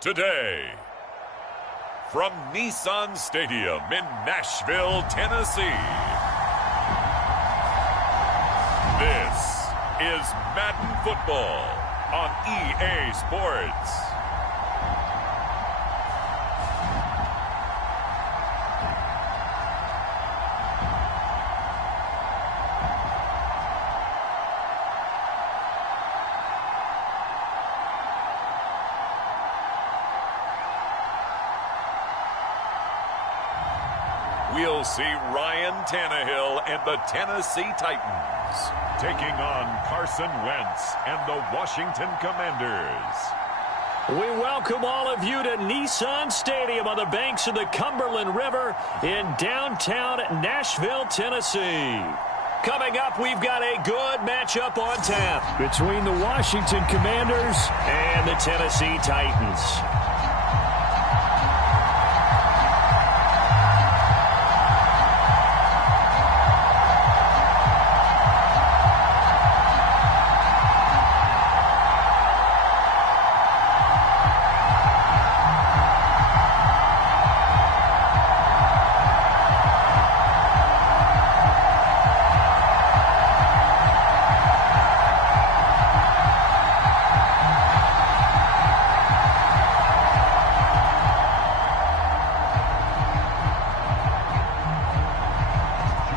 today. From Nissan Stadium in Nashville, Tennessee, this is Madden Football on EA Sports. We'll see Ryan Tannehill and the Tennessee Titans taking on Carson Wentz and the Washington Commanders. We welcome all of you to Nissan Stadium on the banks of the Cumberland River in downtown Nashville, Tennessee. Coming up, we've got a good matchup on tap between the Washington Commanders and the Tennessee Titans.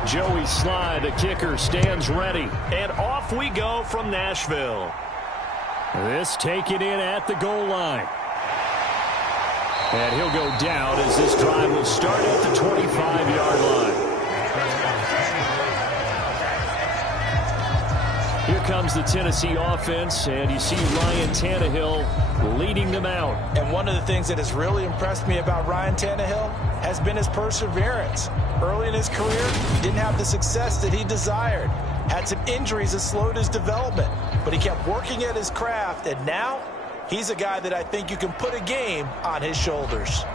Joey Sly, the kicker, stands ready. And off we go from Nashville. This taken in at the goal line. And he'll go down as this drive will start at the 25-yard line. Here comes the Tennessee offense, and you see Ryan Tannehill leading them out. And one of the things that has really impressed me about Ryan Tannehill has been his perseverance. Early in his career, he didn't have the success that he desired. Had some injuries that slowed his development, but he kept working at his craft, and now he's a guy that I think you can put a game on his shoulders.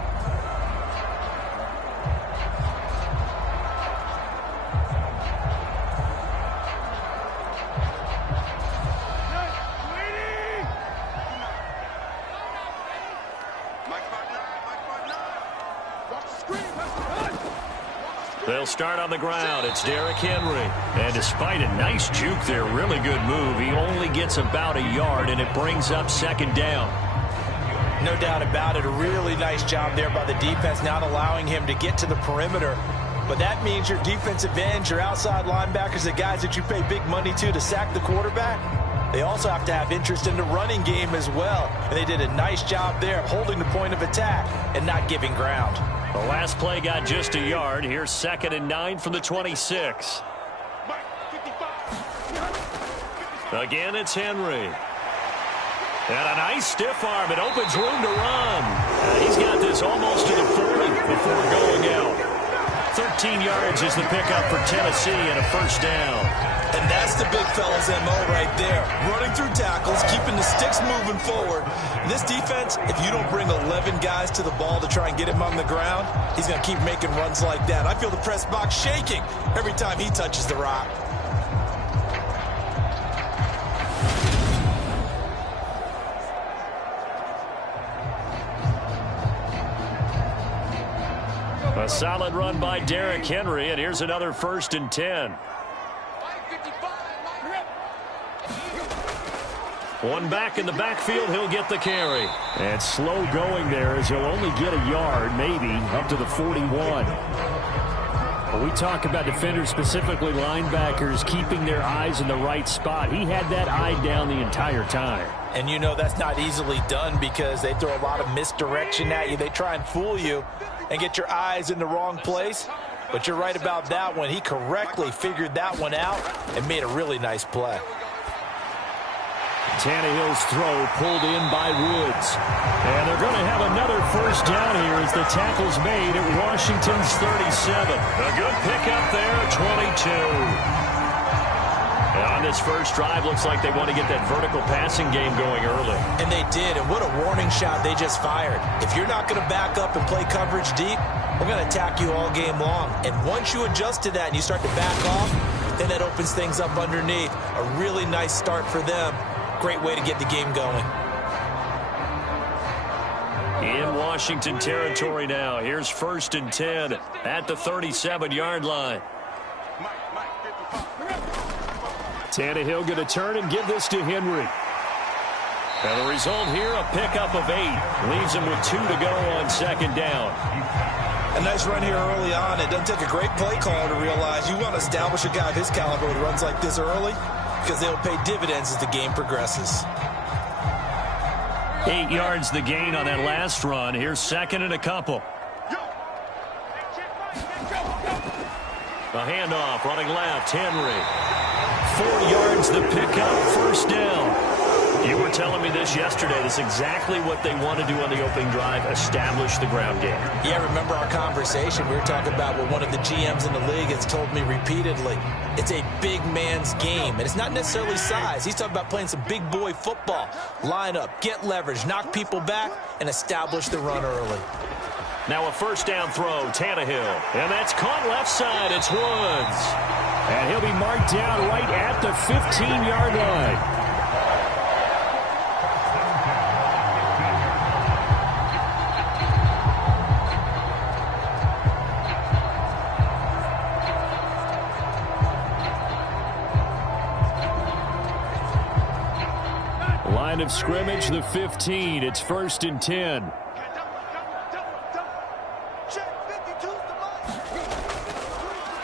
They'll start on the ground. It's Derrick Henry. And despite a nice juke there, really good move, he only gets about a yard, and it brings up second down. No doubt about it. A really nice job there by the defense, not allowing him to get to the perimeter. But that means your defensive ends, your outside linebackers, the guys that you pay big money to sack the quarterback, they also have to have interest in the running game as well. And they did a nice job there of holding the point of attack and not giving ground. The last play got just a yard. Here's 2nd and 9 from the 26. Again, it's Henry. And a nice stiff arm. It opens room to run. He's got this almost to the 40 before going out. 13 yards is the pickup for Tennessee and a first down. And that's the big fella's MO right there. Running through tackles, keeping the sticks moving forward. This defense, if you don't bring 11 guys to the ball to try and get him on the ground, he's going to keep making runs like that. I feel the press box shaking every time he touches the rock. A solid run by Derrick Henry, and here's another 1st and 10. One back in the backfield, he'll get the carry. And slow going there as he'll only get a yard, maybe, up to the 41. We talk about defenders, specifically linebackers, keeping their eyes in the right spot. He had that eye down the entire time. And you know that's not easily done because they throw a lot of misdirection at you. They try and fool you and get your eyes in the wrong place. But you're right about that one. He correctly figured that one out and made a really nice play. Tannehill's throw pulled in by Woods. And they're going to have another first down here as the tackle's made at Washington's 37. A good pickup there at 22. And on this first drive, looks like they want to get that vertical passing game going early. And they did, and what a warning shot they just fired. If you're not going to back up and play coverage deep, we're going to attack you all game long. And once you adjust to that and you start to back off, then that opens things up underneath. A really nice start for them. Great way to get the game going. Washington territory now. Here's 1st and 10 at the 37-yard line. Tannehill going to turn and give this to Henry. And the result here, a pickup of 8. Leaves him with 2 to go on 2nd down. A nice run here early on. It doesn't take a great play caller to realize you want to establish a guy of his caliber with runs like this early because they'll pay dividends as the game progresses. 8 yards the gain on that last run. Here's 2nd and a couple. A handoff, running left, Henry. 4 yards the pickup, 1st down. You were telling me this yesterday. This is exactly what they want to do on the opening drive, establish the ground game. Yeah, remember our conversation. We were talking about what one of the GMs in the league has told me repeatedly. It's a big man's game, and it's not necessarily size. He's talking about playing some big boy football. Line up, get leverage, knock people back, and establish the run early. Now a 1st down throw, Tannehill. And that's caught left side. It's Woods. And he'll be marked down right at the 15-yard line. Line of scrimmage, the 15. It's 1st and 10.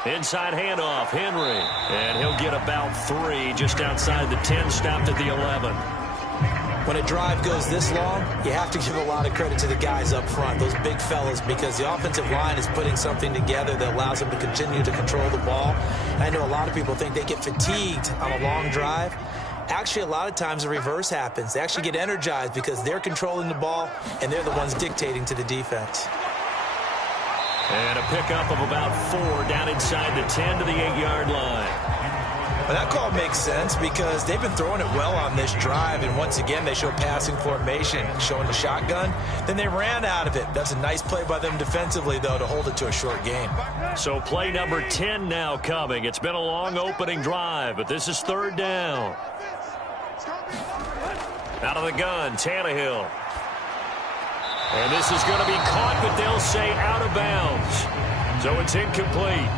Inside handoff, Henry. And he'll get about 3 just outside the 10, stopped at the 11. When a drive goes this long, you have to give a lot of credit to the guys up front, those big fellas, because the offensive line is putting something together that allows them to continue to control the ball. And I know a lot of people think they get fatigued on a long drive. Actually, a lot of times the reverse happens. They actually get energized because they're controlling the ball, and they're the ones dictating to the defense. And a pickup of about 4 down inside the 10 to the 8-yard line. Well, that call makes sense because they've been throwing it well on this drive, and once again they show passing formation, showing the shotgun. Then they ran out of it. That's a nice play by them defensively, though, to hold it to a short game. So play number 10 now coming. It's been a long opening drive, but this is 3rd down. Out of the gun, Tannehill. And this is going to be caught, but they'll say out of bounds. So it's incomplete.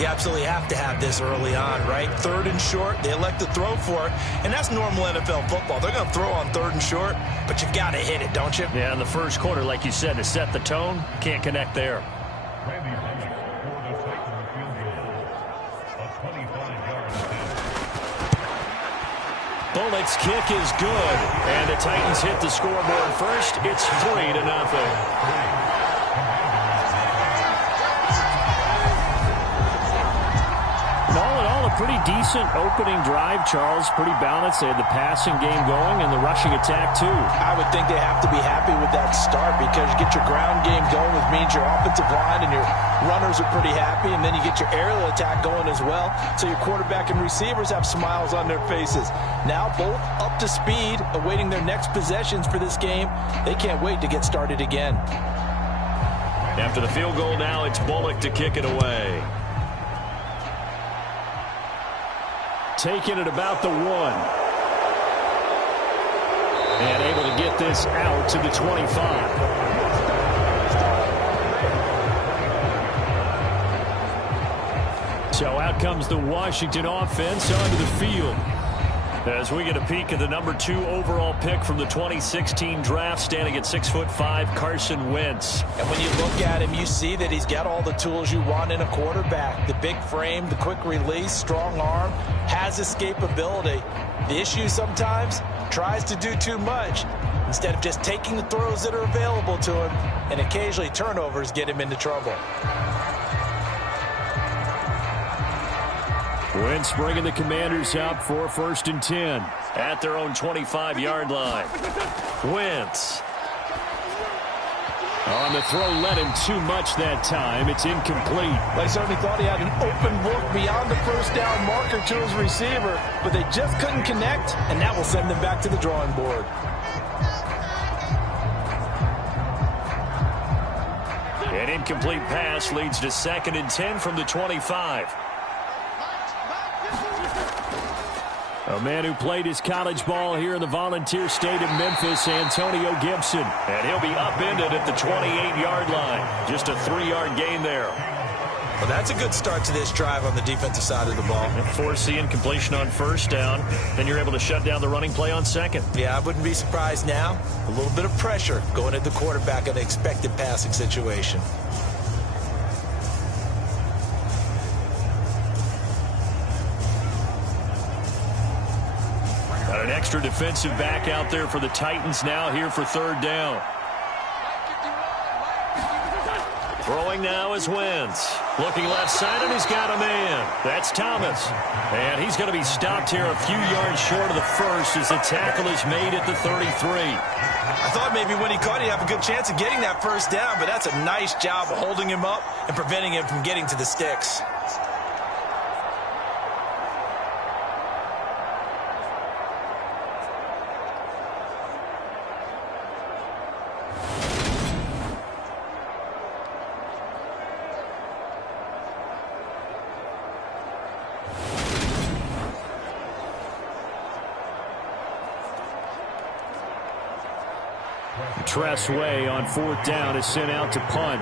You absolutely have to have this early on, right? 3rd and short, they elect to throw for it, and that's normal NFL football. They're going to throw on 3rd and short, but you've got to hit it, don't you? Yeah, in the first quarter, like you said, to set the tone, can't connect there. Bullock's kick is good, and the Titans hit the scoreboard first. It's 3-0. All in all, a pretty decent opening drive, Charles. Pretty balanced. They had the passing game going and the rushing attack, too. I would think they have to be happy with that start because you get your ground game going, which means your offensive line and your runners are pretty happy, and then you get your aerial attack going as well. So your quarterback and receivers have smiles on their faces. Now both up to speed, awaiting their next possessions for this game. They can't wait to get started again. After the field goal now, it's Bullock to kick it away. Taking it about the 1. And able to get this out to the 25. So out comes the Washington offense onto the field. As we get a peek at the number 2 overall pick from the 2016 draft, standing at 6'5", Carson Wentz. And when you look at him, you see that he's got all the tools you want in a quarterback. The big frame, the quick release, strong arm, has escapability. The issue sometimes, tries to do too much instead of just taking the throws that are available to him, and occasionally turnovers get him into trouble. Wentz bringing the Commanders out for 1st and 10. At their own 25-yard line. Wentz. On the throw, led him too much that time. It's incomplete. They certainly thought he had an open look beyond the 1st down marker to his receiver, but they just couldn't connect, and that will send them back to the drawing board. An incomplete pass leads to 2nd and 10 from the 25. A man who played his college ball here in the Volunteer State of Memphis, Antonio Gibson. And he'll be upended at the 28-yard line. Just a 3-yard gain there. Well, that's a good start to this drive on the defensive side of the ball. And force the incompletion on first down. Then you're able to shut down the running play on second. Yeah, I wouldn't be surprised now. A little bit of pressure going at the quarterback in an expected passing situation. Got an extra defensive back out there for the Titans now here for third down. Throwing now is Wentz. Looking left side, and he's got a man. That's Thomas. And he's going to be stopped here a few yards short of the first as the tackle is made at the 33. I thought maybe when he caught, he'd have a good chance of getting that first down, but that's a nice job of holding him up and preventing him from getting to the sticks. Tress Way on fourth down is sent out to punt.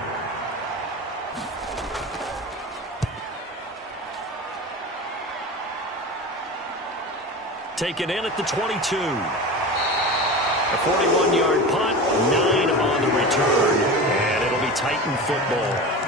Taken in at the 22. A 41-yard punt, 9 on the return, and it'll be Titan football.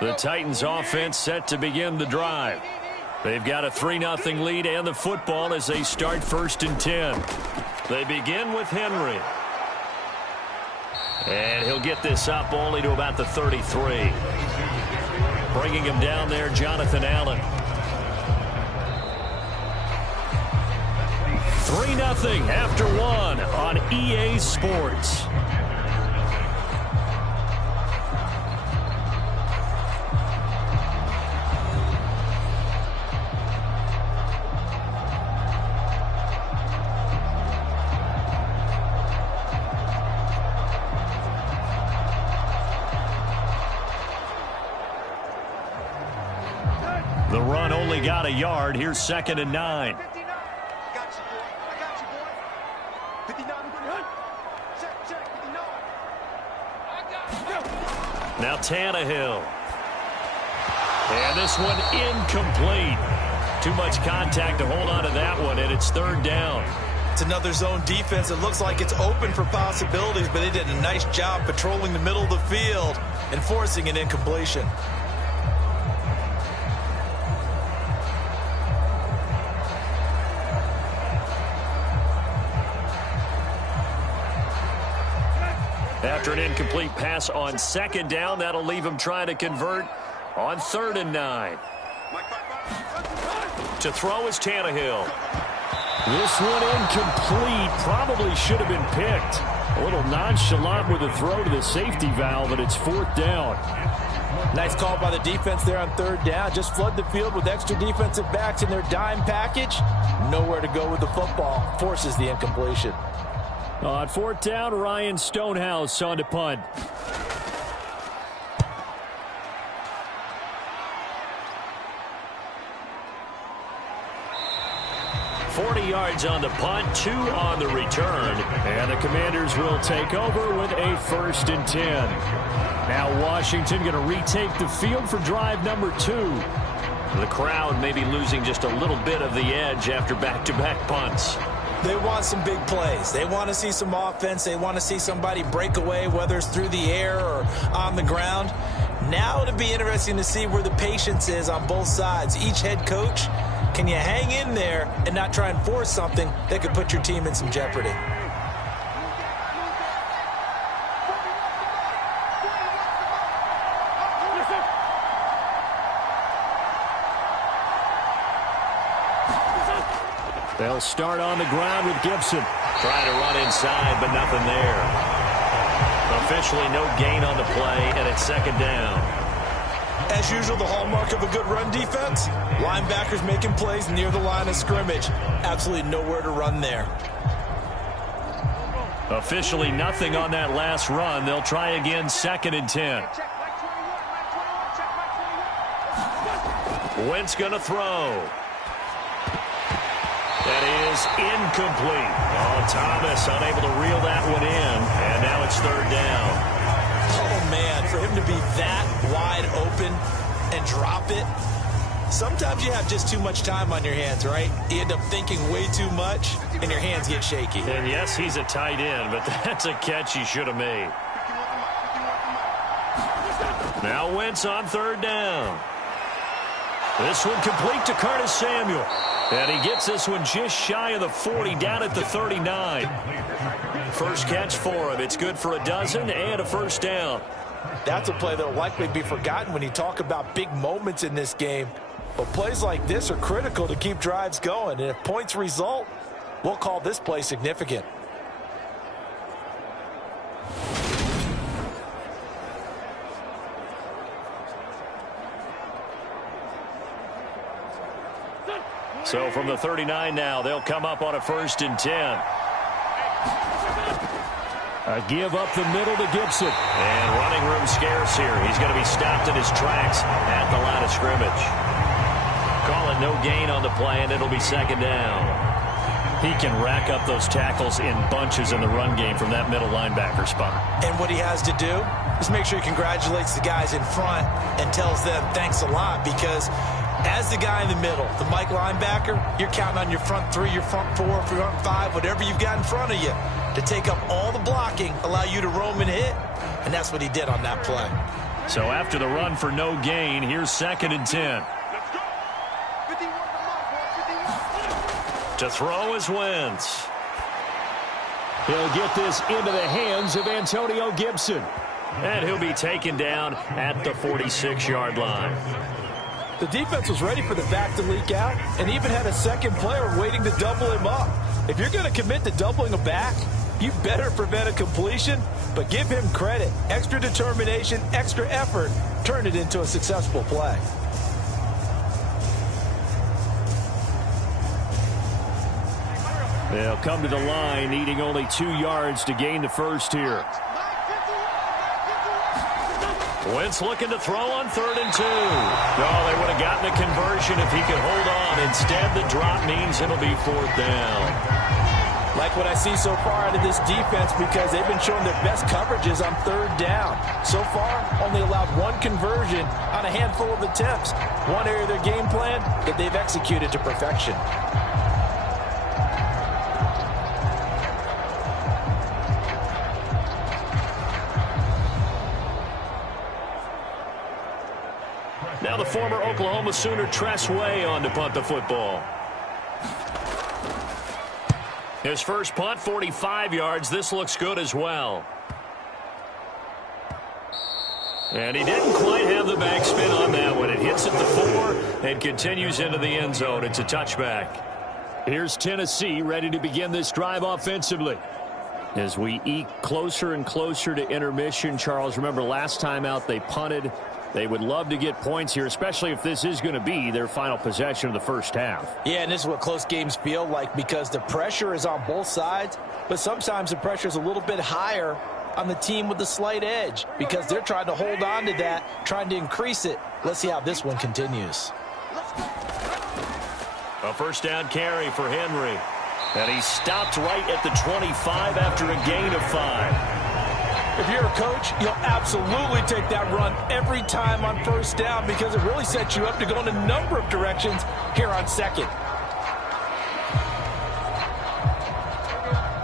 The Titans offense set to begin the drive. They've got a 3-0 lead and the football as they start 1st and 10. They begin with Henry. And he'll get this up only to about the 33. Bringing him down there, Jonathan Allen. 3-0 after 1 on EA Sports. The run only got a yard. Here's 2nd and 9. Now Tannehill. And this one incomplete. Too much contact to hold on to that one, and it's 3rd down. It's another zone defense. It looks like it's open for possibilities, but they did a nice job patrolling the middle of the field and forcing an incompletion. After an incomplete pass on 2nd down, that'll leave him trying to convert on 3rd and 9. To throw is Tannehill. This one incomplete. Probably should have been picked. A little nonchalant with a throw to the safety valve, but it's 4th down. Nice call by the defense there on 3rd down. Just flood the field with extra defensive backs in their dime package. Nowhere to go with the football. Forces the incompletion. On 4th down, Ryan Stonehouse on to punt. $40 yards on the punt, 2 on the return. And the Commanders will take over with a 1st and 10. Now Washington going to retake the field for drive number 2. The crowd may be losing just a little bit of the edge after back-to-back punts. They want some big plays. They want to see some offense. They want to see somebody break away, whether it's through the air or on the ground. Now it'll be interesting to see where the patience is on both sides. Each head coach, can you hang in there and not try and force something that could put your team in some jeopardy? They'll start on the ground with Gibson. Trying to run inside, but nothing there. Officially no gain on the play, and it's 2nd down. As usual, the hallmark of a good run defense, linebackers making plays near the line of scrimmage. Absolutely nowhere to run there. Officially nothing on that last run. They'll try again, 2nd and 10. Wentz going to throw. That is incomplete. Oh, Thomas unable to reel that one in, and now it's 3rd down. Oh, man, for him to be that wide open and drop it, sometimes you have just too much time on your hands, right? You end up thinking way too much, and your hands get shaky. And yes, he's a tight end, but that's a catch he should have made. Now Wentz on 3rd down. This one complete to Curtis Samuel. And he gets this one just shy of the 40, down at the 39. First catch for him. It's good for a dozen and a 1st down. That's a play that will likely be forgotten when you talk about big moments in this game. But plays like this are critical to keep drives going. And if points result, we'll call this play significant. So from the 39 now, they'll come up on a 1st and 10. A give up the middle to Gibson. And running room scarce here. He's going to be stopped in his tracks at the line of scrimmage. Call it no gain on the play, and it'll be 2nd down. He can rack up those tackles in bunches in the run game from that middle linebacker spot. And what he has to do is make sure he congratulates the guys in front and tells them thanks a lot, because as the guy in the middle, the Mike linebacker, you're counting on your front 3, your front 4, your front 5, whatever you've got in front of you to take up all the blocking, allow you to roam and hit, and that's what he did on that play. So after the run for no gain, here's 2nd and 10. To throw is Wentz. He'll get this into the hands of Antonio Gibson. And he'll be taken down at the 46-yard line. The defense was ready for the back to leak out and even had a second player waiting to double him up. If you're going to commit to doubling a back, you better prevent a completion, but give him credit. Extra determination, extra effort, turned it into a successful play. They'll come to the line, needing only 2 yards to gain the first here. Wentz looking to throw on 3rd and 2. Oh, they would have gotten the conversion if he could hold on. Instead, the drop means it'll be 4th down. Like what I see so far out of this defense, because they've been showing their best coverages on 3rd down. So far, only allowed 1 conversion on a handful of attempts. One area of their game plan that they've executed to perfection. Now the former Oklahoma Sooner Tress Way on to punt the football. His first punt, 45 yards. This looks good as well. And he didn't quite have the backspin on that one. It hits at the 4 and continues into the end zone. It's a touchback. Here's Tennessee ready to begin this drive offensively. As we eke closer and closer to intermission, Charles, remember last time out they punted. They would love to get points here, especially if this is going to be their final possession of the first half. Yeah, and this is what close games feel like, because the pressure is on both sides, but sometimes the pressure is a little bit higher on the team with the slight edge because they're trying to hold on to that, trying to increase it. Let's see how this one continues. A first down carry for Henry. And he stopped right at the 25 after a gain of 5. If you're a coach, you'll absolutely take that run every time on first down because it really sets you up to go in a number of directions here on 2nd.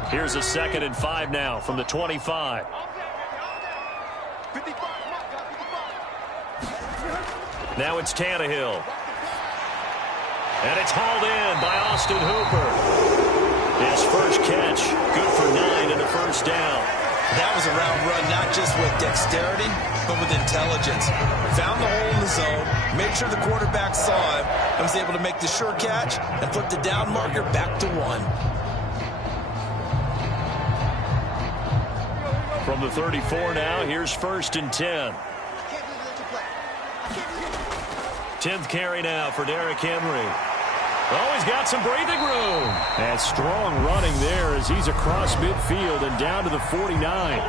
Here's a 2nd and 5 now from the 25. Now it's Tannehill. And it's hauled in by Austin Hooper. His first catch, good for 9 and a first down. That was a round run, not just with dexterity, but with intelligence. Found the hole in the zone, made sure the quarterback saw him, and was able to make the sure catch and put the down marker back to 1. From the 34 now, here's 1st and 10. 10th carry now for Derrick Henry. Oh, he's got some breathing room. And strong running there as he's across midfield and down to the 49.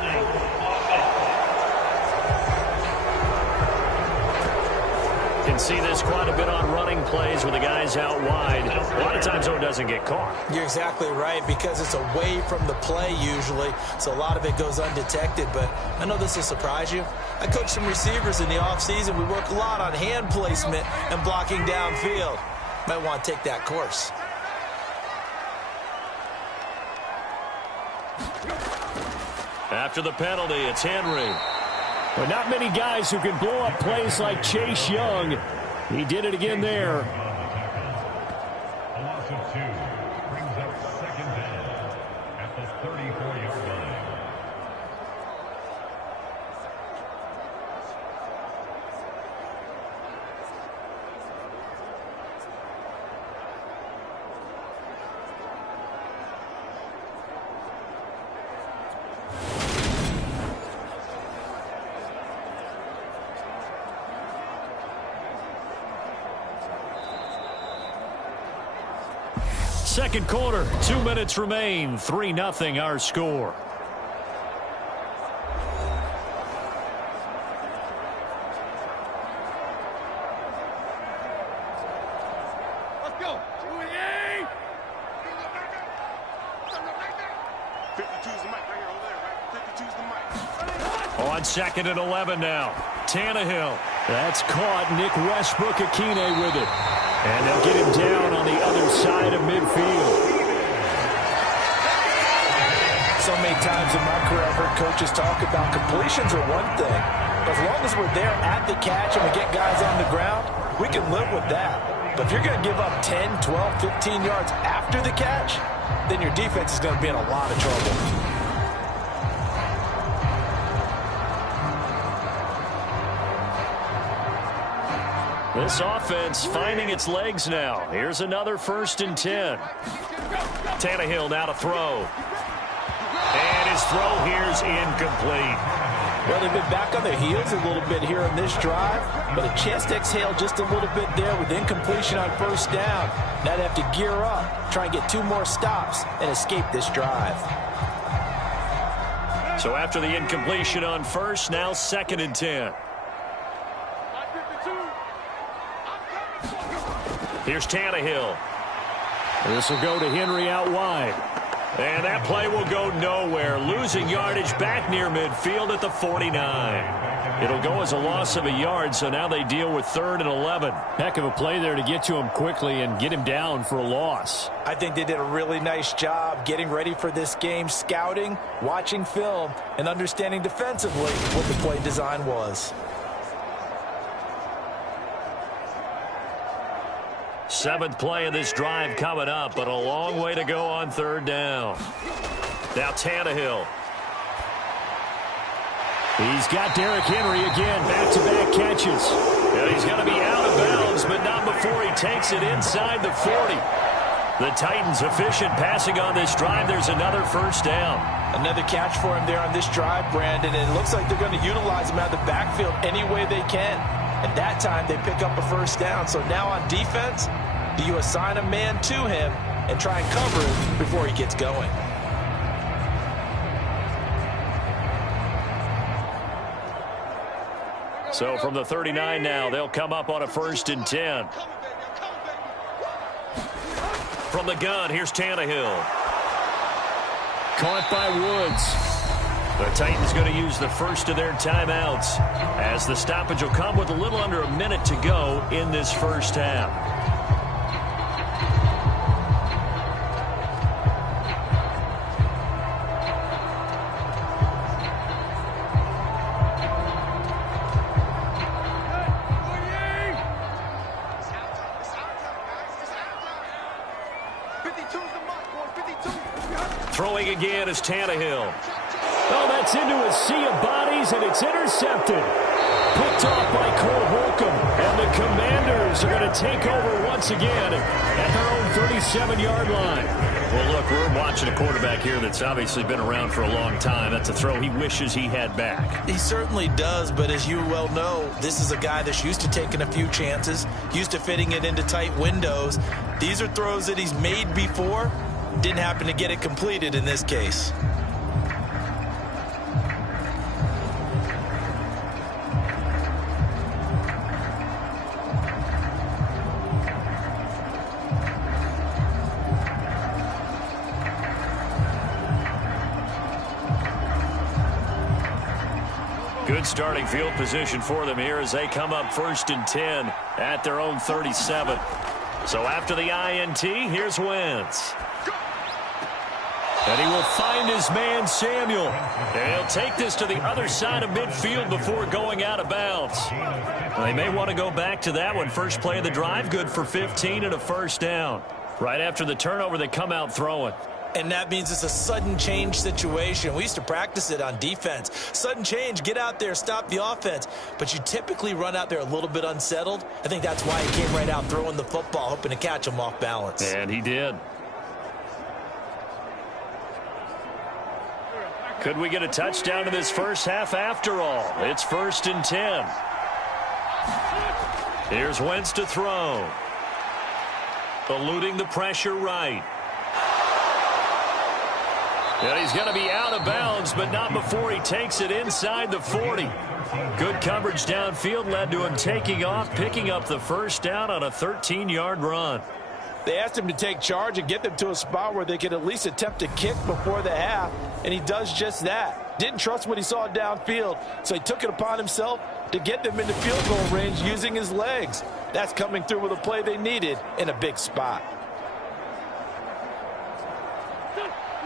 Can see this quite a bit on running plays with the guys out wide. A lot of times, though, it doesn't get caught. You're exactly right, because it's away from the play usually, so a lot of it goes undetected. But I know this will surprise you. I coach some receivers in the offseason. We work a lot on hand placement and blocking downfield. Might want to take that course. After the penalty, it's Henry. But not many guys who can blow up plays like Chase Young. He did it again there. A loss of 2 brings up second down at the 34-yard line. Second quarter, 2 minutes remain. 3-0 our score. Let's go. 52's the mic right here over there, right? 52's the mic. On 2nd and 11 now. Tannehill. That's caught. Nick Westbrook-Akine with it. And they'll get him down on the other side of midfield. So many times in my career I've heard coaches talk about completions are one thing. But as long as we're there at the catch and we get guys on the ground, we can live with that. But if you're going to give up 10, 12, 15 yards after the catch, then your defense is going to be in a lot of trouble. This offense finding its legs now. Here's another 1st and 10. Tannehill now to throw. And his throw here's incomplete. Well, they've been back on their heels a little bit here in this drive, but a chance to exhale just a little bit there with incompletion on 1st down. Now they have to gear up, try and get 2 more stops, and escape this drive. So after the incompletion on 1st, now 2nd and 10. Here's Tannehill. This will go to Henry out wide. And that play will go nowhere. Losing yardage back near midfield at the 49. It'll go as a loss of a yard, so now they deal with 3rd and 11. Heck of a play there to get to him quickly and get him down for a loss. I think they did a really nice job getting ready for this game, scouting, watching film, and understanding defensively what the play design was. 7th play of this drive coming up, but a long way to go on 3rd down. Now Tannehill. He's got Derrick Henry again, back-to-back catches. And he's going to be out of bounds, but not before he takes it inside the 40. The Titans efficient passing on this drive. There's another 1st down. Another catch for him there on this drive, Brandon, and it looks like they're going to utilize him out of the backfield any way they can. And that time they pick up a 1st down. So now on defense, do you assign a man to him and try and cover him before he gets going? So from the 39 now, they'll come up on a 1st and 10. From the gun, here's Tannehill. Caught by Woods. The Titans going to use the first of their timeouts as the stoppage will come with a little under a minute to go in this 1st half. Throwing again is Tannehill. Oh, that's into a sea of bodies, and it's intercepted. Picked off by Cole Holcomb, and the Commanders are going to take over once again at their own 37-yard line. Well, look, we're watching a quarterback here that's obviously been around for a long time. That's a throw he wishes he had back. He certainly does, but as you well know, this is a guy that's used to taking a few chances, used to fitting it into tight windows. These are throws that he's made before. Didn't happen to get it completed in this case. Good starting field position for them here as they come up 1st and 10 at their own 37. So after the INT, here's Wentz. And he will find his man, Samuel. And he'll take this to the other side of midfield before going out of bounds. They may want to go back to that one. First play of the drive, good for 15 and a first down. Right after the turnover, they come out throwing. And that means it's a sudden change situation. We used to practice it on defense. Sudden change, get out there, stop the offense. But you typically run out there a little bit unsettled. I think that's why he came right out throwing the football, hoping to catch him off balance. And he did. Could we get a touchdown in this first half after all? It's 1st and 10. Here's Wentz to throw. Eluding the pressure right. And he's going to be out of bounds, but not before he takes it inside the 40. Good coverage downfield led to him taking off, picking up the first down on a 13-yard run. They asked him to take charge and get them to a spot where they could at least attempt to kick before the half, and he does just that. Didn't trust what he saw downfield, so he took it upon himself to get them into field goal range using his legs. That's coming through with a play they needed in a big spot.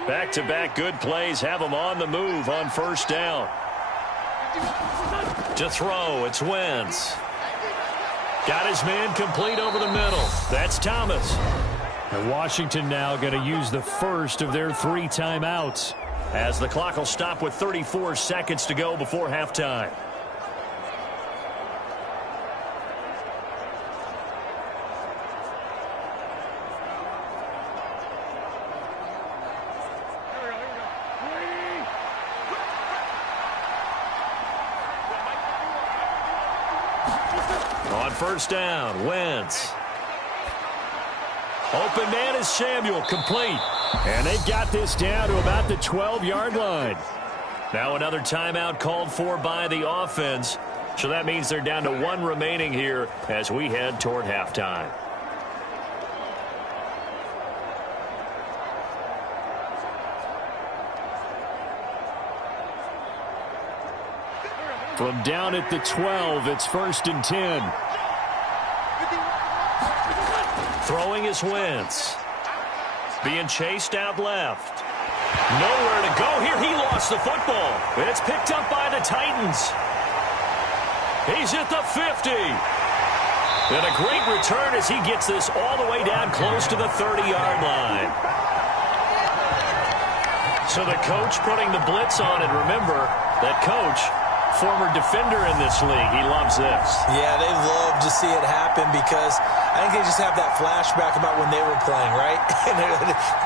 Back-to-back good plays have him on the move on first down. To throw, it's Wentz. Got his man complete over the middle. That's Thomas. And Washington now going to use the first of their 3 timeouts, as the clock will stop with 34 seconds to go before halftime. On first down, Wentz. Open man is Samuel, complete. And they've got this down to about the 12-yard line. Now another timeout called for by the offense. So that means they're down to 1 remaining here as we head toward halftime. From down at the 12, it's 1st and 10. Throwing is Wentz. Being chased out left. Nowhere to go here. He lost the football. It's picked up by the Titans. He's at the 50. And a great return as he gets this all the way down close to the 30-yard line. So the coach putting the blitz on it. Remember, that coach, former defender in this league. He loves this. Yeah, they love to see it happen because I think they just have that flashback about when they were playing, right?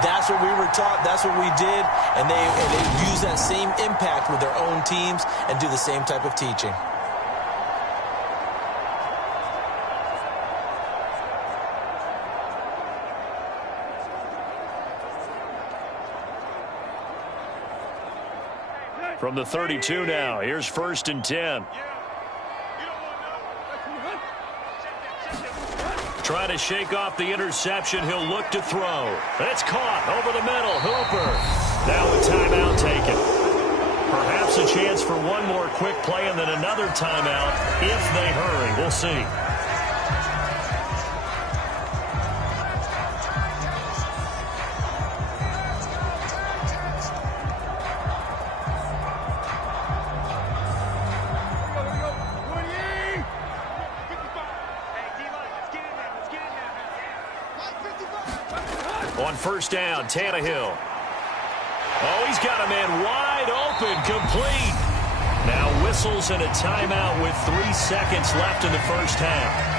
That's what we were taught. That's what we did. And they use that same impact with their own teams and do the same type of teaching. From the 32 now, here's 1st and 10. Trying to shake off the interception. He'll look to throw. It's caught over the middle. Hooper. Now a timeout taken. Perhaps a chance for one more quick play and then another timeout if they hurry. We'll see. On first down, Tannehill. Oh, he's got a man wide open, complete. Now whistles and a timeout with 3 seconds left in the first half.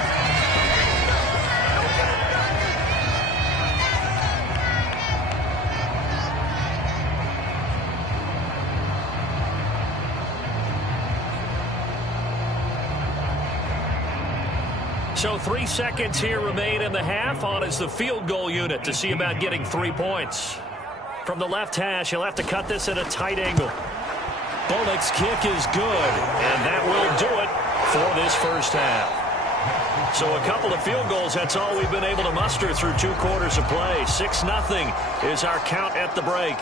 So 3 seconds here remain in the half. On is the field goal unit to see about getting 3 points. From the left hash, he'll have to cut this at a tight angle. Bullock's kick is good, and that will do it for this first half. So a couple of field goals, that's all we've been able to muster through 2 quarters of play. 6-0 is our count at the break.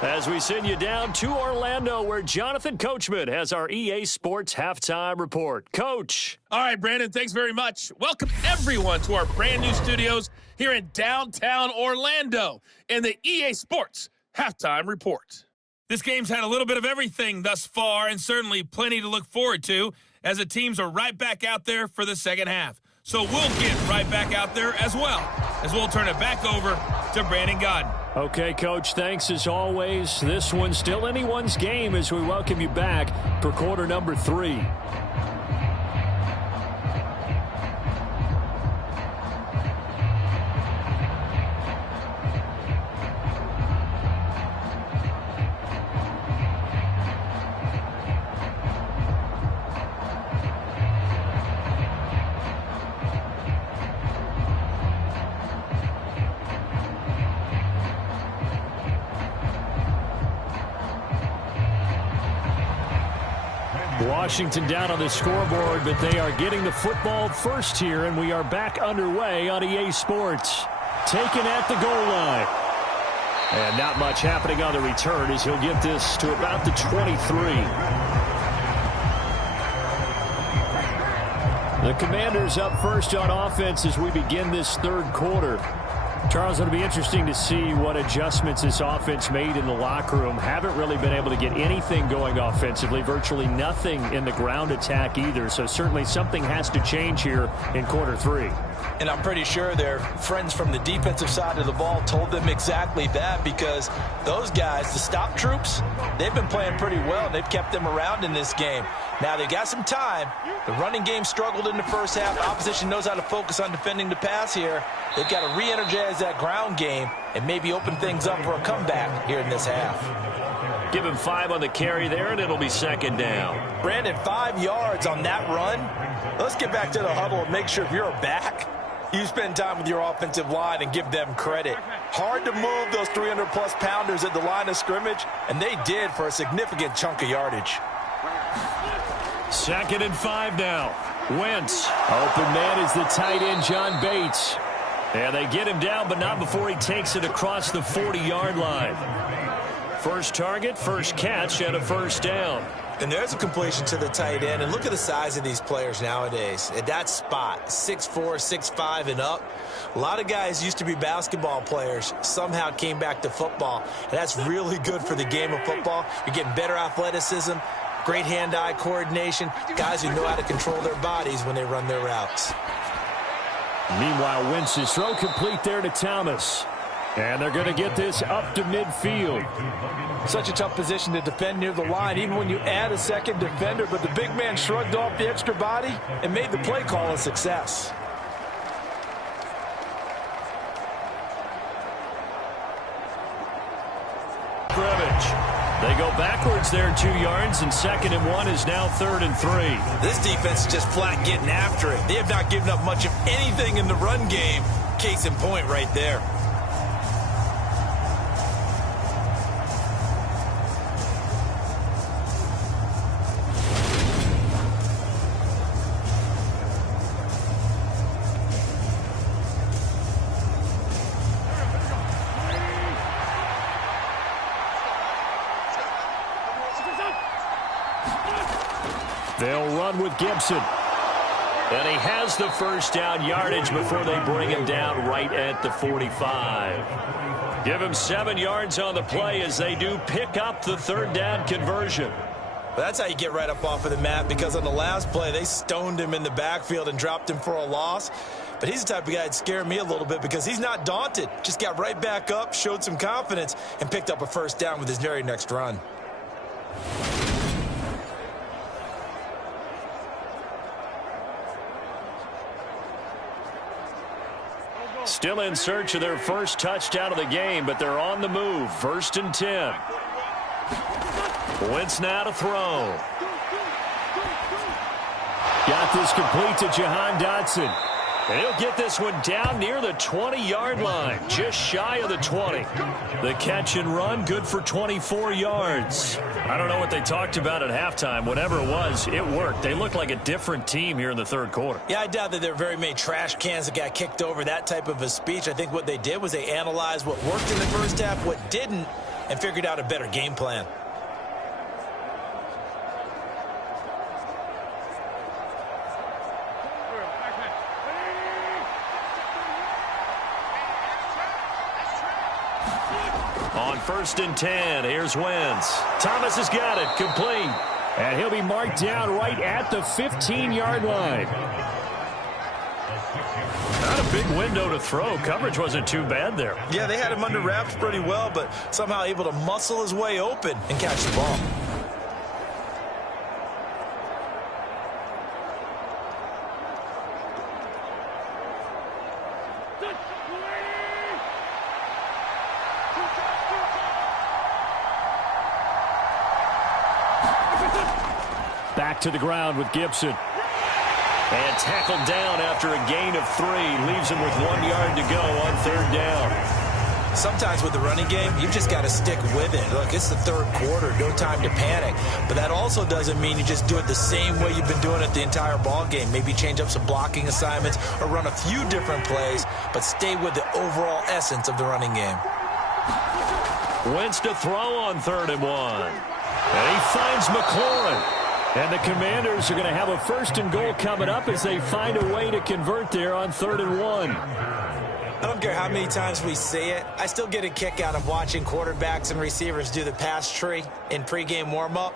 As we send you down to Orlando, where Jonathan Coachman has our EA Sports Halftime Report. Coach. All right, Brandon, thanks very much. Welcome, everyone, to our brand new studios here in downtown Orlando in the EA Sports Halftime Report. This game's had a little bit of everything thus far, and certainly plenty to look forward to, as the teams are right back out there for the second half. So we'll get right back out there as well, as we'll turn it back over to Brandon Gaudin. Okay, Coach, thanks as always. This one's still anyone's game as we welcome you back for quarter number 3. Washington down on the scoreboard, but they are getting the football first here, and we are back underway on EA Sports. Taken at the goal line. And not much happening on the return as he'll get this to about the 23. The Commanders up first on offense as we begin this third quarter. Charles, it'll be interesting to see what adjustments this offense made in the locker room. Haven't really been able to get anything going offensively, virtually nothing in the ground attack either. So certainly something has to change here in quarter 3. And I'm pretty sure their friends from the defensive side of the ball told them exactly that, because those guys, the stop troops, they've been playing pretty well, and they've kept them around in this game. Now, they got some time. The running game struggled in the first half. Opposition knows how to focus on defending the pass here. They've got to re-energize that ground game and maybe open things up for a comeback here in this half. Give him 5 on the carry there, and it'll be second down. Brandon, 5 yards on that run. Let's get back to the huddle and make sure if you're a back, you spend time with your offensive line and give them credit. Hard to move those 300-plus pounders at the line of scrimmage, and they did for a significant chunk of yardage. 2nd and 5 now. Wentz. Open man is the tight end, John Bates. And they get him down, but not before he takes it across the 40-yard line. First target, first catch, and a first down. And there's a completion to the tight end. And look at the size of these players nowadays. At that spot, 6'4", 6'5", and up. A lot of guys used to be basketball players, somehow came back to football. And that's really good for the game of football. You're getting better athleticism, great hand-eye coordination, guys who know how to control their bodies when they run their routes. Meanwhile, Wentz's throw complete there to Thomas. And they're going to get this up to midfield. Such a tough position to defend near the line, even when you add a second defender. But the big man shrugged off the extra body and made the play call a success. They go backwards there 2 yards, and 2nd and 1 is now 3rd and 3. This defense is just flat getting after it. They have not given up much of anything in the run game. Case in point right there. They'll run with Gibson. And he has the first down yardage before they bring him down right at the 45. Give him 7 yards on the play as they do pick up the 3rd down conversion. That's how you get right up off of the mat, because on the last play, they stoned him in the backfield and dropped him for a loss. But he's the type of guy that scared me a little bit, because he's not daunted. Just got right back up, showed some confidence, and picked up a first down with his very next run. Still in search of their first touchdown of the game, but they're on the move. 1st and 10. Wentz now to throw. Got this complete to Jahan Dotson. And he'll get this one down near the 20-yard line, just shy of the 20. The catch and run, good for 24 yards. I don't know what they talked about at halftime. Whatever it was, it worked. They look like a different team here in the third quarter. Yeah, I doubt that there were very many trash cans that got kicked over, that type of a speech. I think what they did was they analyzed what worked in the first half, what didn't, and figured out a better game plan. On 1st and 10, here's Wentz. Thomas has got it, complete. And he'll be marked down right at the 15-yard line. Not a big window to throw. Coverage wasn't too bad there. Yeah, they had him under wraps pretty well, but somehow able to muscle his way open and catch the ball. Back to the ground with Gibson. And tackled down after a gain of 3. Leaves him with 1 yard to go on 3rd down. Sometimes with the running game, you've just got to stick with it. Look, it's the third quarter, no time to panic. But that also doesn't mean you just do it the same way you've been doing it the entire ball game. Maybe change up some blocking assignments or run a few different plays, but stay with the overall essence of the running game. Wentz to throw on 3rd and 1. And he finds McLaurin. And the Commanders are going to have a 1st and goal coming up as they find a way to convert there on 3rd and 1. I don't care how many times we say it. I still get a kick out of watching quarterbacks and receivers do the pass tree in pregame warm-up.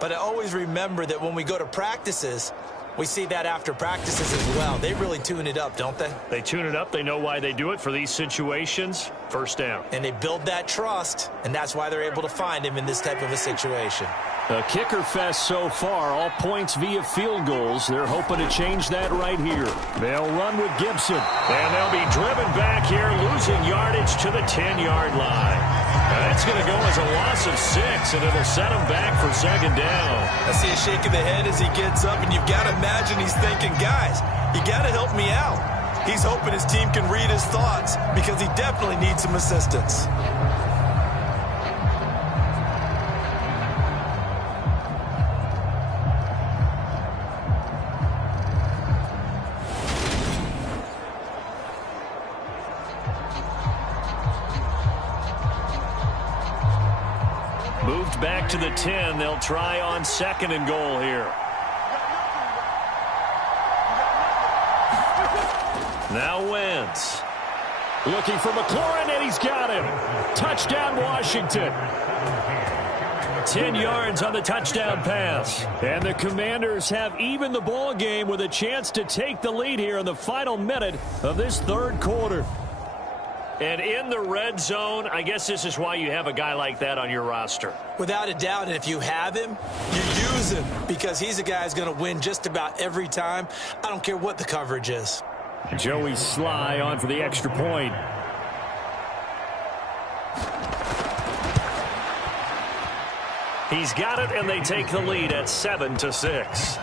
But I always remember that when we go to practices, we see that after practices as well. They really tune it up, don't they? They tune it up. They know why they do it for these situations. 1st down. And they build that trust, and that's why they're able to find him in this type of a situation. A kicker fest so far, all points via field goals. They're hoping to change that right here. They'll run with Gibson. And they'll be driven back here, losing yardage to the 10-yard line. That's going to go as a loss of 6, and it'll set him back for 2nd down. I see a shake of the head as he gets up, and you've got to imagine he's thinking, guys, you got to help me out. He's hoping his team can read his thoughts because he definitely needs some assistance. Moved back to the 10. They'll try on 2nd and goal here. Now Wentz. Looking for McLaurin, and he's got him. Touchdown, Washington. 10 yards on the touchdown pass. And the Commanders have evened the ball game with a chance to take the lead here in the final minute of this 3rd quarter. And in the red zone, I guess this is why you have a guy like that on your roster. Without a doubt, and if you have him, you use him because he's a guy who's going to win just about every time. I don't care what the coverage is. Joey Sly on for the extra point. He's got it, and they take the lead at 7-6.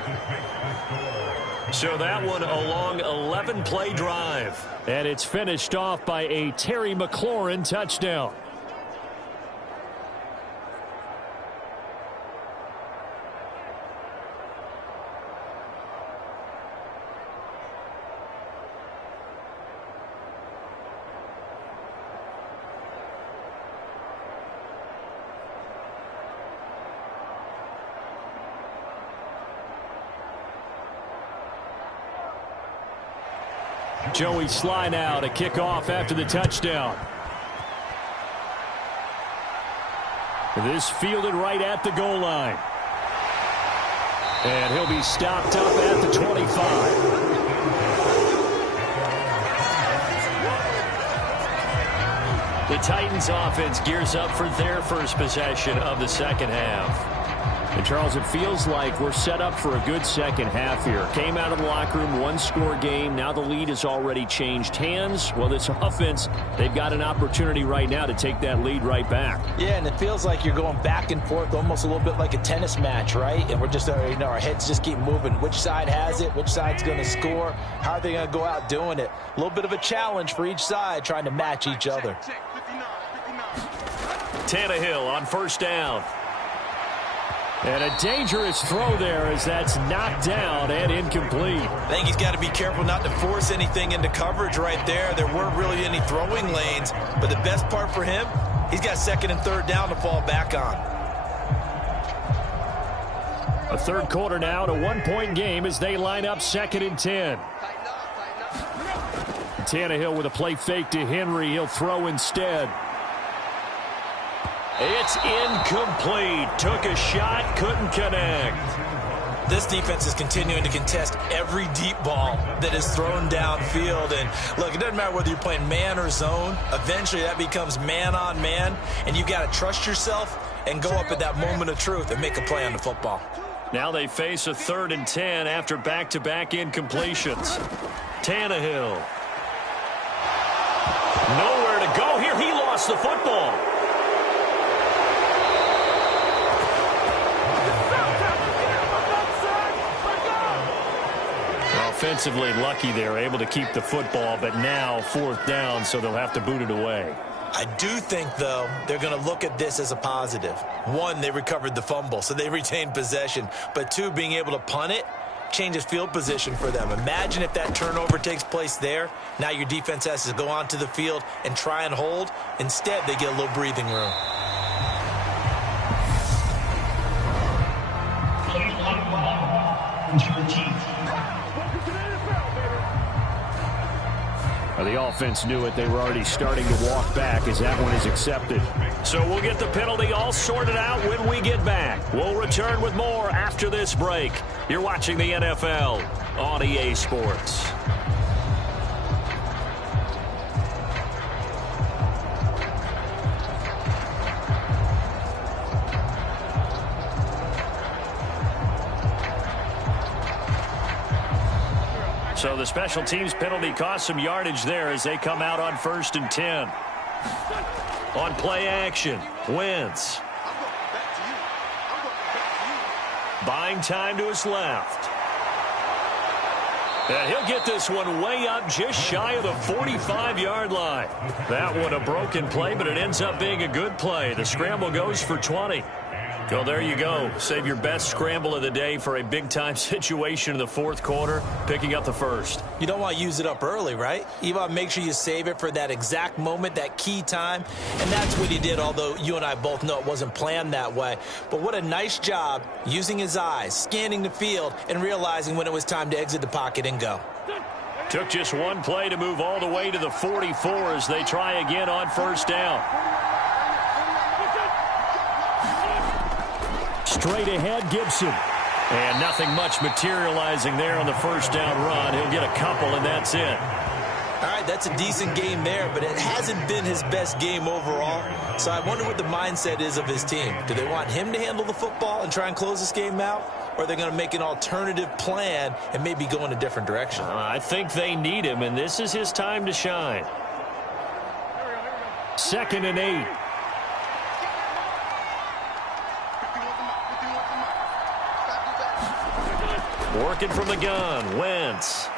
So that one a long 11-play drive. And it's finished off by a Terry McLaurin touchdown. Joey Sly now to kick off after the touchdown. This fielded right at the goal line. And he'll be stopped up at the 25. The Titans offense gears up for their first possession of the 2nd half. And, Charles, it feels like we're set up for a good second half here. Came out of the locker room, one-score game. Now the lead has already changed hands. Well, this offense, they've got an opportunity right now to take that lead right back. Yeah, and it feels like you're going back and forth almost a little bit like a tennis match, right? And we're just, our heads just keep moving. Which side has it? Which side's going to score? How are they going to go out doing it? A little bit of a challenge for each side trying to match each other. Tannehill on first down. And a dangerous throw there as that's knocked down and incomplete. I think he's got to be careful not to force anything into coverage right there. There weren't really any throwing lanes, but the best part for him, he's got second and third down to fall back on. A third quarter now and a one-point game as they line up 2nd and 10. Tannehill with a play fake to Henry. He'll throw instead. It's incomplete. Took a shot, couldn't connect. This defense is continuing to contest every deep ball that is thrown downfield. And, look, it doesn't matter whether you're playing man or zone. Eventually that becomes man on man, and you got to trust yourself and go up at that moment of truth and make a play on the football. Now they face a 3rd and 10 after back-to-back incompletions. Tannehill. Nowhere to go here. He lost the football. Offensively lucky they're able to keep the football, but now 4th down, so they'll have to boot it away. I do think, though, they're going to look at this as a positive. 1, they recovered the fumble, so they retained possession. But 2, being able to punt it changes field position for them. Imagine if that turnover takes place there. Now your defense has to go onto the field and try and hold. Instead, they get a little breathing room. The offense knew it. They were already starting to walk back as that one is accepted. So we'll get the penalty all sorted out when we get back. We'll return with more after this break. You're watching the NFL on EA Sports. So the special teams penalty cost some yardage there as they come out on 1st and 10. On play action, Wentz. Buying time to his left. And he'll get this one way up just shy of the 45-yard line. That one a broken play, but it ends up being a good play. The scramble goes for 20. Well, there you go. Save your best scramble of the day for a big-time situation in the 4th quarter, picking up the 1st. You don't want to use it up early, right? You want to make sure you save it for that exact moment, that key time. And that's what he did, although you and I both know it wasn't planned that way. But what a nice job using his eyes, scanning the field, and realizing when it was time to exit the pocket and go. Took just one play to move all the way to the 44 as they try again on 1st down. Straight ahead, Gibson. And nothing much materializing there on the 1st down run. He'll get a couple, and that's it. All right, that's a decent game there, but it hasn't been his best game overall. So I wonder what the mindset is of his team. Do they want him to handle the football and try and close this game out? Or are they going to make an alternative plan and maybe go in a different direction? I think they need him, and this is his time to shine. 2nd and 8. Working from the gun, Wentz.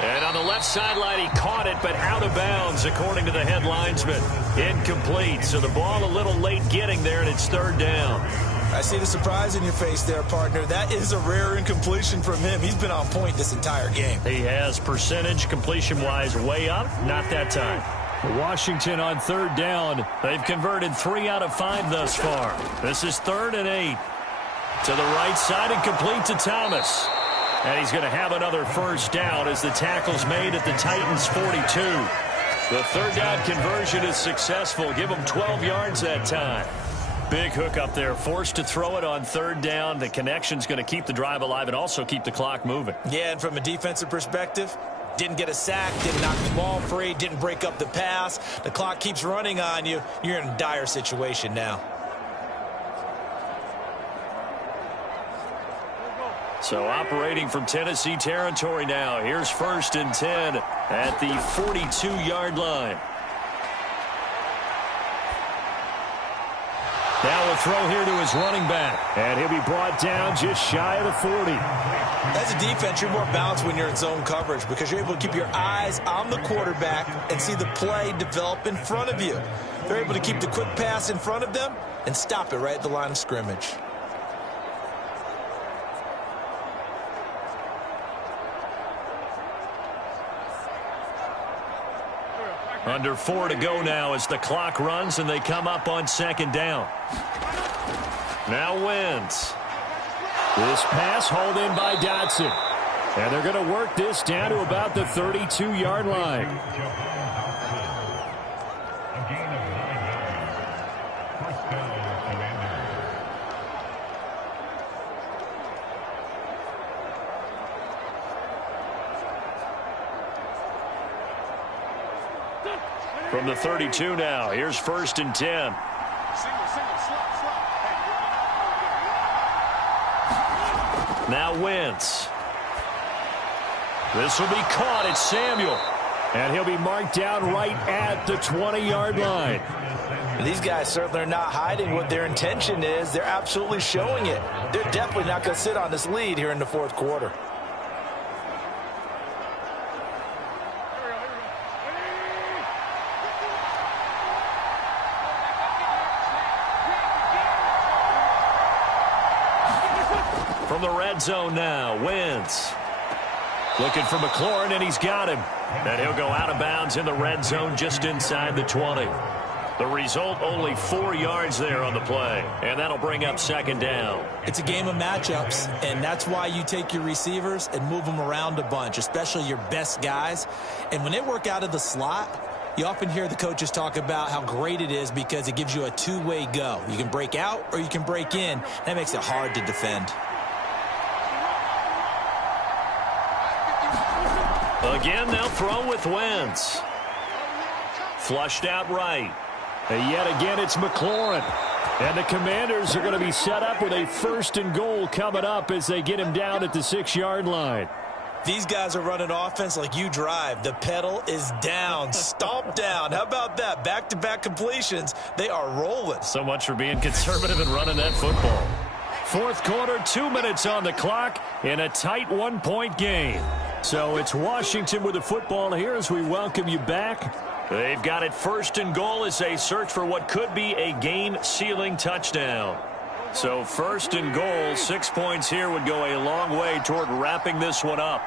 And on the left sideline, he caught it, but out of bounds, according to the head linesman. Incomplete, so the ball a little late getting there, and it's 3rd down. I see the surprise in your face there, partner. That is a rare incompletion from him. He's been on point this entire game. He has percentage completion-wise way up, not that time. Washington on 3rd down. They've converted 3 out of 5 thus far. This is 3rd and 8. To the right side and complete to Thomas. And he's going to have another 1st down as the tackle's made at the Titans' 42. The 3rd down conversion is successful. Give him 12 yards that time. Big hook up there. Forced to throw it on 3rd down. The connection's going to keep the drive alive and also keep the clock moving. Yeah, and from a defensive perspective, didn't get a sack, didn't knock the ball free, didn't break up the pass. The clock keeps running on you. You're in a dire situation now. So operating from Tennessee territory now. Here's 1st and 10 at the 42-yard line. Now a throw here to his running back. And he'll be brought down just shy of the 40. As a defense, you're more balanced when you're in zone coverage because you're able to keep your eyes on the quarterback and see the play develop in front of you. They're able to keep the quick pass in front of them and stop it right at the line of scrimmage. Under 4 to go now as the clock runs and they come up on 2nd down. Now Wentz. This pass hauled in by Dotson. And they're going to work this down to about the 32-yard line. From the 32 now, here's 1st and 10. Now Wentz. This will be caught. It's Samuel. And he'll be marked down right at the 20-yard line. These guys certainly are not hiding what their intention is. They're absolutely showing it. They're definitely not going to sit on this lead here in the 4th quarter. From the red zone now, Wentz. Looking for McLaurin, and he's got him. And he'll go out of bounds in the red zone just inside the 20. The result, only 4 yards there on the play. And that'll bring up 2nd down. It's a game of matchups, and that's why you take your receivers and move them around a bunch, especially your best guys. And when they work out of the slot, you often hear the coaches talk about how great it is because it gives you a two-way go. You can break out or you can break in. That makes it hard to defend. Again, they'll throw with Wentz. Flushed out right. And yet again, it's McLaurin. And the Commanders are going to be set up with a 1st and goal coming up as they get him down at the 6-yard line. These guys are running offense like you drive. The pedal is down, stomped down. How about that? Back-to-back completions. They are rolling. So much for being conservative and running that football. 4th quarter, 2 minutes on the clock in a tight 1-point game. So it's Washington with the football here as we welcome you back. They've got it 1st and goal as they search for what could be a game-sealing touchdown. So 1st and goal, 6 points here would go a long way toward wrapping this one up.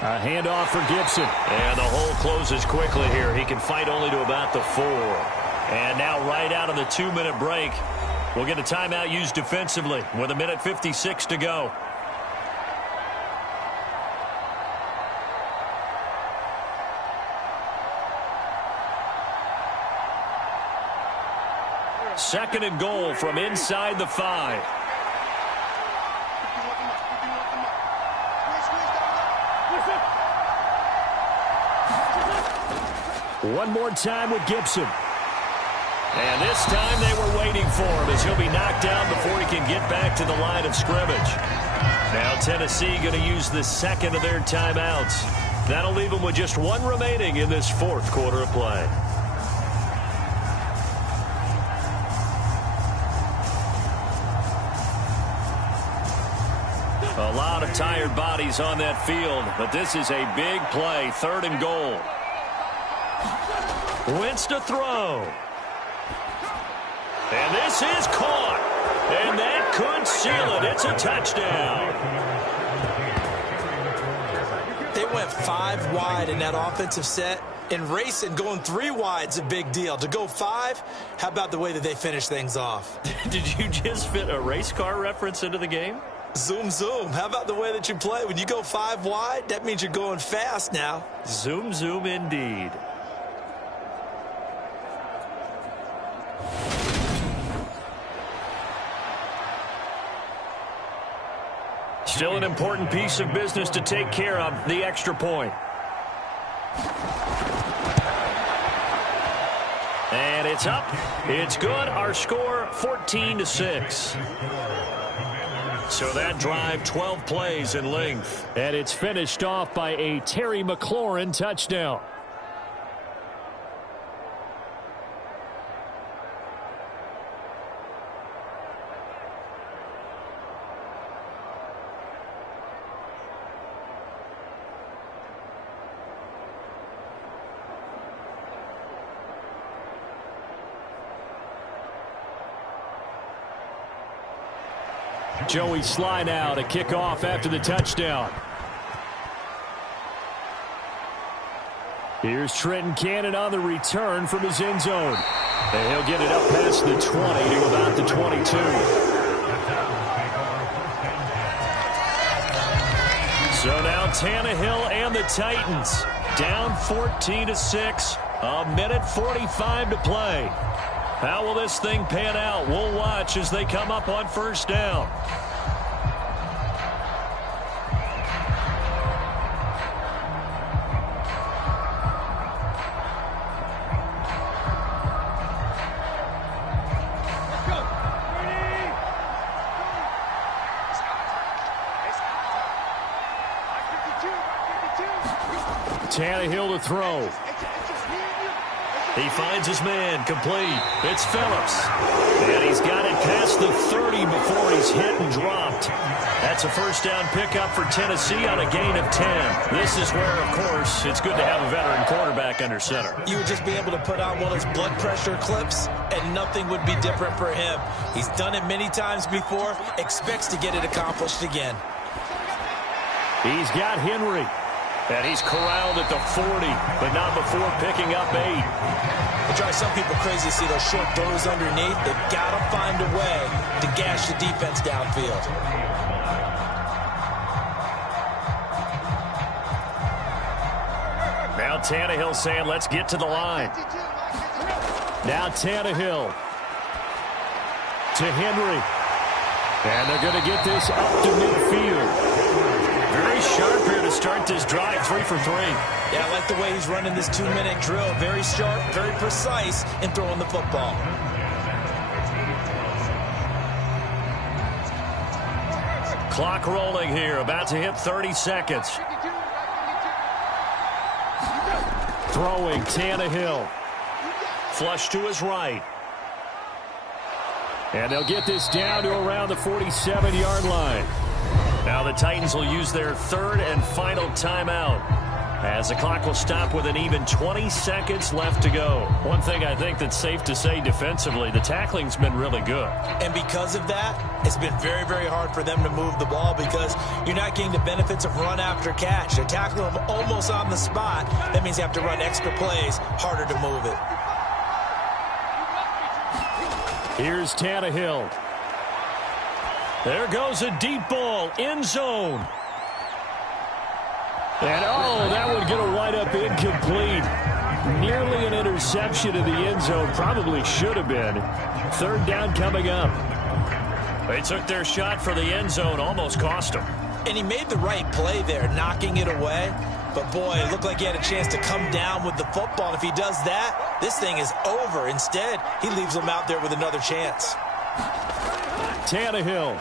A handoff for Gibson. And the hole closes quickly here. He can fight only to about the 4. And now right out of the 2-minute break, we'll get a timeout used defensively with 1:56 to go. Second and goal from inside the 5. One more time with Gibson. And this time they were waiting for him as he'll be knocked down before he can get back to the line of scrimmage. Now Tennessee going to use the 2nd of their timeouts. That'll leave them with just 1 remaining in this 4th quarter of play. A lot of tired bodies on that field, but this is a big play. 3rd and goal. Wentz to throw. And this is caught. And that could seal it. It's a touchdown. They went 5 wide in that offensive set. And racing, going 3 wide is a big deal. To go 5, how about the way that they finish things off? Did you just fit a race car reference into the game? Zoom, zoom. How about the way that you play? When you go 5 wide, that means you're going fast now. Zoom, zoom indeed. Still an important piece of business to take care of, the extra point. And it's up. It's good. Our score, 14-6. So that drive, 12 plays in length. And it's finished off by a Terry McLaurin touchdown. Joey Sly now to kick off after the touchdown. Here's Trenton Cannon on the return from his end zone. And he'll get it up past the 20 to about the 22. So now Tannehill and the Titans down 14-6. A minute 45 to play. How will this thing pan out? We'll watch as they come up on first down. Tannehill to throw. He finds his man, complete. It's Phillips. And he's got it past the 30 before he's hit and dropped. That's a first down pickup for Tennessee on a gain of 10. This is where, of course, it's good to have a veteran quarterback under center. You would just be able to put on one of those blood pressure clips, and nothing would be different for him. He's done it many times before, expects to get it accomplished again. He's got Henry. And he's corralled at the 40, but not before picking up 8. It drives some people crazy to see those short throws underneath. They've got to find a way to gash the defense downfield. Now Tannehill saying, let's get to the line. Now Tannehill to Henry. And they're going to get this up to midfield. Very sharp here to start this drive, 3 for 3. Yeah, I like the way he's running this 2-minute drill. Very sharp, very precise in throwing the football. Clock rolling here, about to hit 30 seconds. Throwing Tannehill. Flush to his right. And they'll get this down to around the 47-yard line. Now the Titans will use their third and final timeout as the clock will stop with an even 20 seconds left to go. One thing I think that's safe to say defensively, the tackling's been really good. And because of that, it's been very, very hard for them to move the ball because you're not getting the benefits of run after catch. They're tackling them almost on the spot. That means you have to run extra plays, harder to move it. Here's Tannehill. There goes a deep ball, end zone. And, oh, that would get a wide-up incomplete. Nearly an interception in the end zone. Probably should have been. Third down coming up. They took their shot for the end zone, almost cost them. And he made the right play there, knocking it away. But, boy, it looked like he had a chance to come down with the football. And if he does that, this thing is over. Instead, he leaves them out there with another chance. Tannehill.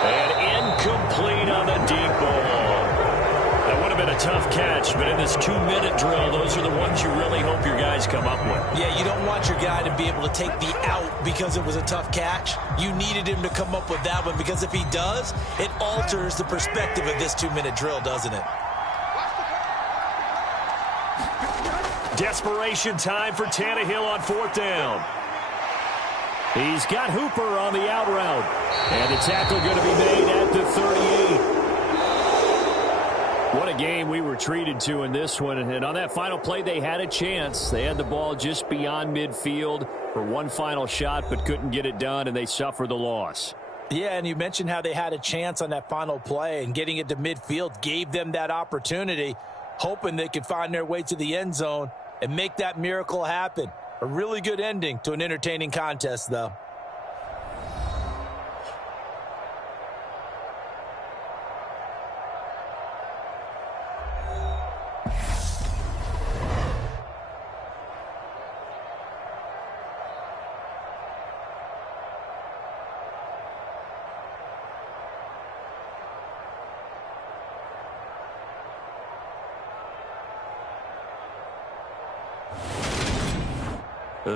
And incomplete on the deep ball. That would have been a tough catch, but in this 2-minute drill, those are the ones you really hope your guys come up with. Yeah, you don't want your guy to be able to take the out because it was a tough catch. You needed him to come up with that one because if he does, it alters the perspective of this 2-minute drill, doesn't it? Desperation time for Tannehill on fourth down. He's got Hooper on the out route. And the tackle going to be made at the 38. What a game we were treated to in this one. And on that final play, they had a chance. They had the ball just beyond midfield for one final shot, but couldn't get it done, and they suffered the loss. Yeah, and you mentioned how they had a chance on that final play, and getting it to midfield gave them that opportunity, hoping they could find their way to the end zone and make that miracle happen. A really good ending to an entertaining contest, though.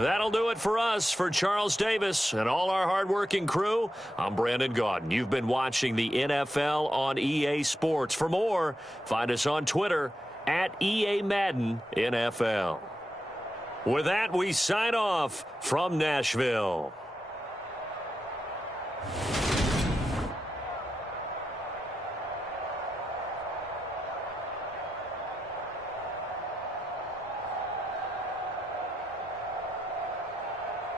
That'll do it for us. For Charles Davis and all our hardworking crew, I'm Brandon Gaudin. You've been watching the NFL on EA Sports. For more, find us on Twitter at EA Madden NFL. With that, we sign off from Nashville.